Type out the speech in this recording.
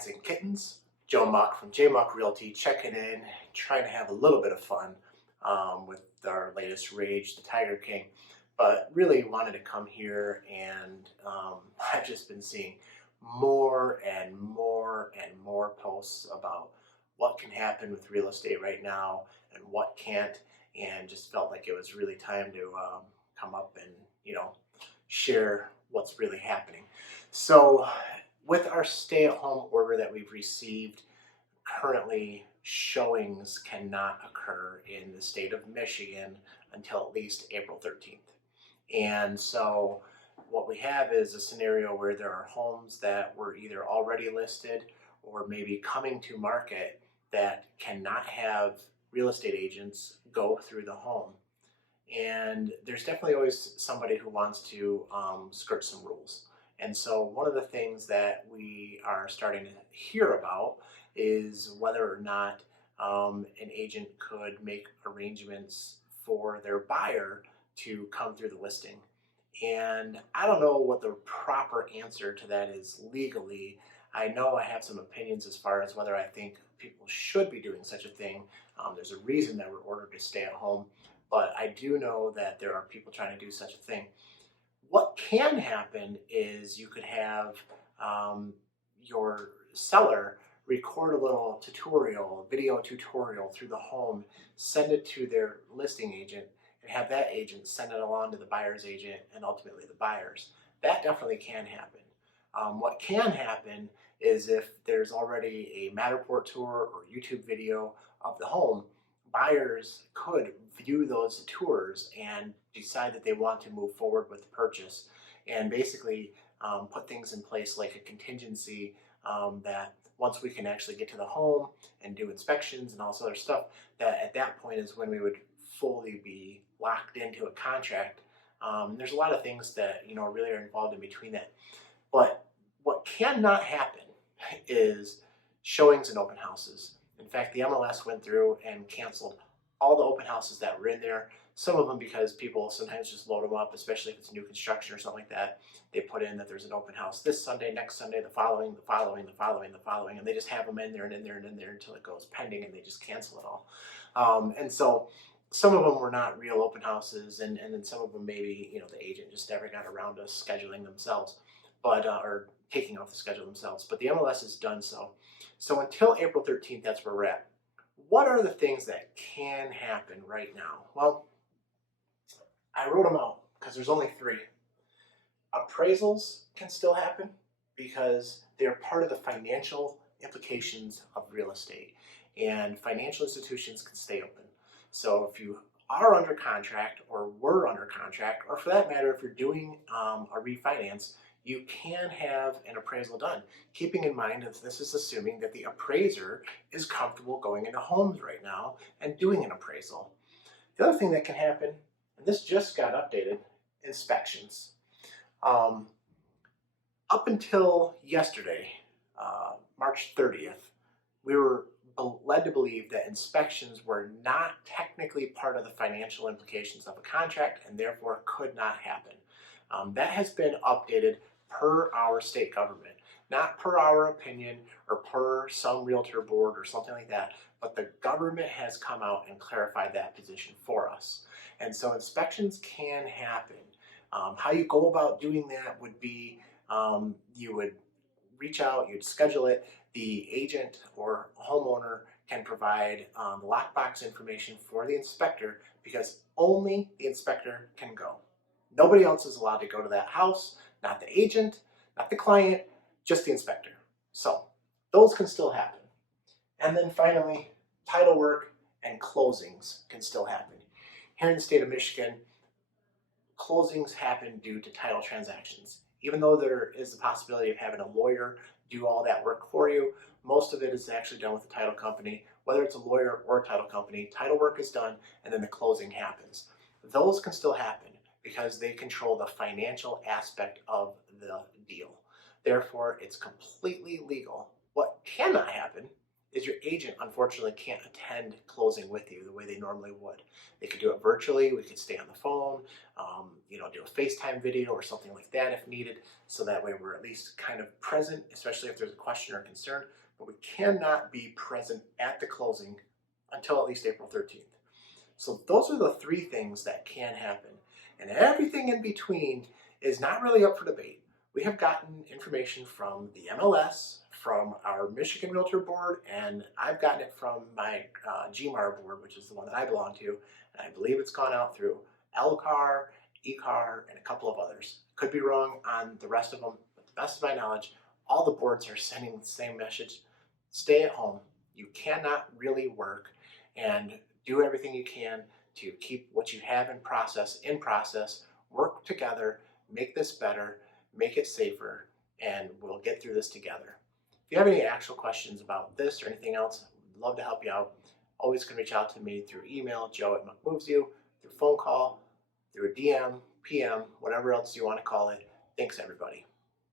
cats and kittens. Joe Muck from Muck Realty checking in, trying to have a little bit of fun with our latest rage, the Tiger King. But really wanted to come here and I've just been seeing more and more and more posts about what can happen with real estate right now and what can't, and just felt like it was really time to come up and share what's really happening. So with our stay-at-home order that we've received, currently showings cannot occur in the state of Michigan until at least April 13th. And so what we have is a scenario where there are homes that were either already listed or maybe coming to market that cannot have real estate agents go through the home. And there's definitely always somebody who wants to skirt some rules. And so one of the things that we are starting to hear about is whether or not an agent could make arrangements for their buyer to come through the listing. And I don't know what the proper answer to that is legally. I know I have some opinions as far as whether I think people should be doing such a thing. There's a reason that we're ordered to stay at home, but I do know that there are people trying to do such a thing. What can happen is you could have your seller record a little tutorial, video tutorial through the home, send it to their listing agent, and have that agent send it along to the buyer's agent and ultimately the buyers. That definitely can happen. What can happen is if there's already a Matterport tour or YouTube video of the home, buyers could view those tours and decide that they want to move forward with the purchase, and basically put things in place like a contingency that once we can actually get to the home and do inspections and all this other stuff, that at that point is when we would fully be locked into a contract. There's a lot of things that really are involved in between that. But what cannot happen is showings and open houses. In fact, the MLS went through and canceled all the open houses that were in there. Some of them because people sometimes just load them up, especially if it's new construction or something like that. They put in that there's an open house this Sunday, next Sunday, the following, and they just have them in there and in there and in there until it goes pending, and they just cancel it all. And so some of them were not real open houses, and then some of them maybe the agent just never got around to scheduling themselves, but or taking off the schedule themselves. But the MLS has done so. So until April 13th, that's where we're at. What are the things that can happen right now? Well, I wrote them out because there's only 3. Appraisals can still happen because they're part of the financial implications of real estate, and financial institutions can stay open. So if you are under contract or were under contract, or for that matter, if you're doing a refinance, you can have an appraisal done. Keeping in mind that this is assuming that the appraiser is comfortable going into homes right now and doing an appraisal. The other thing that can happen, and this just got updated, inspections. Up until yesterday, March 30th, we were led to believe that inspections were not technically part of the financial implications of a contract and therefore could not happen. That has been updated per our state government, not per our opinion or per some realtor board or something like that, but the government has come out and clarified that position for us. And so inspections can happen. How you go about doing that would be you would reach out, you'd schedule it. The agent or homeowner can provide the lockbox information for the inspector, because only the inspector can go. Nobody else is allowed to go to that house, not the agent, not the client, just the inspector. So those can still happen. And then finally, title work and closings can still happen. Here in the state of Michigan, closings happen due to title transactions. Even though there is the possibility of having a lawyer do all that work for you, most of it is actually done with the title company. Whether it's a lawyer or a title company, title work is done and then the closing happens. Those can still happen because they control the financial aspect of the deal. Therefore, it's completely legal. What cannot happen is your agent unfortunately can't attend closing with you the way they normally would. They could do it virtually. We could stay on the phone, do a FaceTime video or something like that if needed. So that way we're at least kind of present, especially if there's a question or concern. But we cannot be present at the closing until at least April 13th. So those are the three things that can happen. And everything in between is not really up for debate. We have gotten information from the MLS, from our Michigan Realtor Board, and I've gotten it from my GMAR board, which is the one that I belong to. And I believe it's gone out through LCAR, ECAR, and a couple of others. Could be wrong on the rest of them, but to the best of my knowledge, all the boards are sending the same message. Stay at home. You cannot really work, and do everything you can to keep what you have in process, work together, make this better, make it safer, and we'll get through this together. If you have any actual questions about this or anything else, I'd love to help you out. Always can reach out to me through email, joe@muckmovesyou, through phone call, through a DM, PM, whatever else you want to call it. Thanks, everybody.